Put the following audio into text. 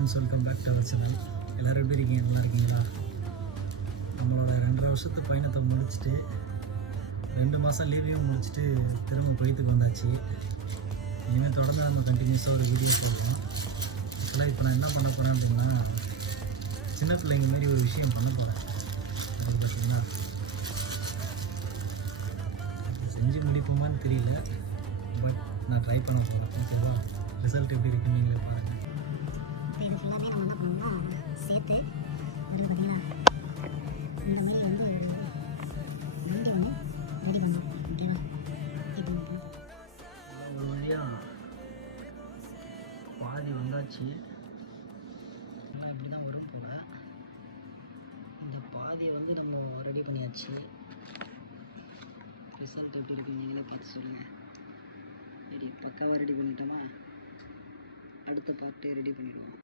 Friends, welcome back to our channel. எல்லோரும் எப்படி இருக்கீங்க? நல்லா இருக்கீங்களா? நம்மளோட 2.5 வருஷத்து பயணத்தை முடிச்சுட்டு 2 மாதம் லீவையும் முடிச்சுட்டு திரும்ப குவைத்துக்கு வந்தாச்சு. இனிமேல் தொடர்ந்து நம்ம கண்டினியூஸாக ஒரு வீடியோ போடுவோம். ஆக்சுவலாக இப்போ நான் என்ன பண்ண போகிறேன் அப்படின்னா, சின்ன பிள்ளைங்க மாரி ஒரு விஷயம் பண்ண போகிறேன். அது பார்த்திங்கன்னா செஞ்சு முடிப்போமான்னு தெரியல, பட் நான் ட்ரை பண்ண போகிறேன். ஓகேவா? ரிசல்ட் எப்படி இருக்குன்னு நீங்களே பாருங்கள். இது ஃபுல்லாகவே நம்ம என்ன பண்ணணும்னா சேர்த்து ஒரு பார்த்தீங்களா இந்த மாதிரி வந்து வண்டி ஒன்று ரெடி பண்ணணும். ஓகேவா? இப்போ ஒரு வழியாக பாதி வந்தாச்சு. இப்படி தான் வரும் போல. இந்த பாதியை வந்து நம்ம ரெடி பண்ணியாச்சு. ரிசல்ட் எப்படி இருக்கு நீங்களே பார்த்து சொல்லுங்கள். ரெடி பக்காவாக ரெடி பண்ணிட்டோமா? அடுத்த பார்ட்டு ரெடி பண்ணிடுவோம்.